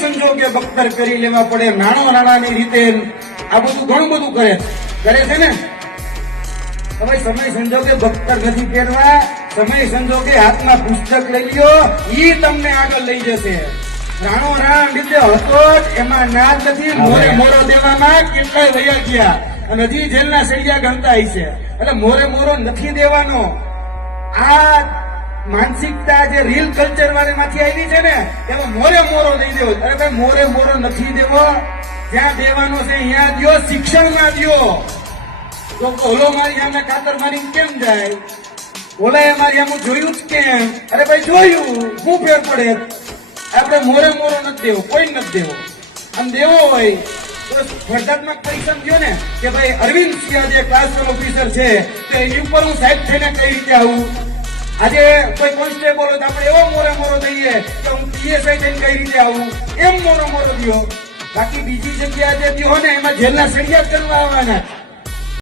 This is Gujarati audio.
સંજોગે બખ્તર કરી લેવા પડે, નાણો નાણાની રીતે આ બધું ઘણું બધું કરે છે ને. હવે સમય સંજોગે બખ્તર નથી પહેરવા, સમય સંજોગે હાથમાં પુસ્તક લઈ લ્યો, ઈ તમને આગળ લઈ જશે. રાણો રાણ રીતે હતો જ એમાં નાદ નથી. મોરે મોરો દેવામાં કેટલાય વયા ગયા અને હજી જેલના સળિયા ગણતા હશે. એટલે મોરે મોરો નથી દેવાનો. આ માનસિકતા જે રીલ કલ્ચર વાળી માંથી આવી છે ને, એમાં મોરે મોરો દઈ દેવો. અરે ભાઈ, મોરે મોરો નથી દેવો. જ્યાં દેવાનો છે અહીંયા દ્યો, શિક્ષણમાં દ્યો. તો ઓલો મારી સામે કાતર મારી કેમ જાય, ઓલાએ મારી આમ જોયું જ કેમ? અરે ભાઈ જોયું, શું ફેર પડે? આપણે મોરે મોરો નથી દેવો, કોઈ નથી દેવો. આમ દેવો હોય તો સ્પર્ધાત્મક પરીક્ષા ગયો ને કે ભાઈ અરવિંદ સિંહ જે ક્લાસ ઓફિસર છે તો એની ઉપર હું સાહેબ થઈને કઈ રીતે આવું. આજે કોઈ કોન્સ્ટેબલ હોય તો આપણે એવો મોરે મોરો દઈએ કે હું પીએસઆઈ થઈને કઈ રીતે આવું, એમ મોરો મોરો દો. બાકી બીજી જગ્યા જે દો ને એમાં જેલના સળિયા કરવા આવવાના.